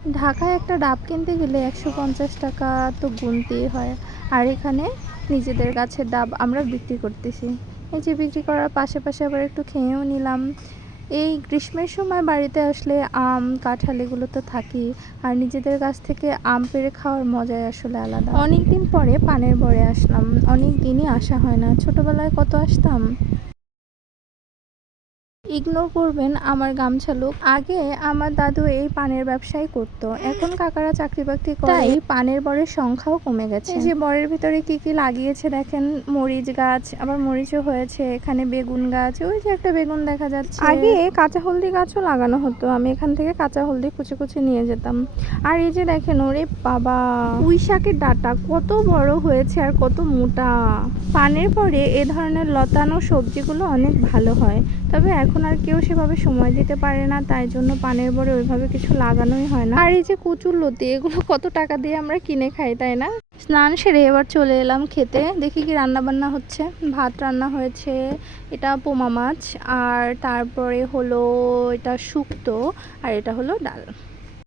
ঢাকায় একটা ডাব কিনতে গেলে ১৫০ টাকা তো গুনতেই হয়। আর এখানে নিজেদের গাছের ডাব আমরা বিক্রি করতেছি। এই যে বিক্রি করার পাশে আবার একটু খেয়েও নিলাম। এই গ্রীষ্মের সময় বাড়িতে আসলে আম, কাঁঠাল এগুলো তো থাকেই। আর নিজেদের গাছ থেকে আম পেড়ে খাওয়ার মজাই আসলে আলাদা। অনেক দিন পরে পানের বরে আসলাম। অনেক দিনই আসা হয় না। ছোটবেলায় কত আসতাম। ইগনোর করবেন আমার গামছা লুক। আগে আমার দাদু এই পানের ব্যবসাই করতো। এখন কাকারা চাকরি বাকরি করে, তাই পানের বরের সংখ্যাও কমে গেছে। এই যে বরের ভিতরে কি কি লাগিয়েছে দেখেন, মরিচ গাছ, আবার মরিচও হয়েছে, এখানে বেগুন গাছ, ওই যে একটা বেগুন দেখা যাচ্ছে। আগে কাঁচা হলদি গাছও লাগানো হতো। আমি এখান থেকে কাঁচা হলদি কুচি কুচি নিয়ে যেতাম। আর এই যে দেখেন, ওরে বাবা, পুঁই শাকের ডাঁটা কত বড় হয়েছে আর কত মোটা। পানের পরে এ ধরনের লতানো সবজিগুলো অনেক ভালো হয়। তবে এখন আর কেউ সেভাবে সময় দিতে পারে না, তাই জন্য পানের বরে ওইভাবে কিছু লাগানোই হয় না। আর এই যে কচুরলতি, এগুলো কত টাকা দিয়ে আমরা কিনে খাই, তাই না? স্নান সেরে এবার চলে এলাম খেতে। দেখি কি রান্না বান্না হচ্ছে। ভাত রান্না হয়েছে, এটা পোমা মাছ, আর তারপরে হলো এটা শুক্তো, আর এটা হলো ডাল।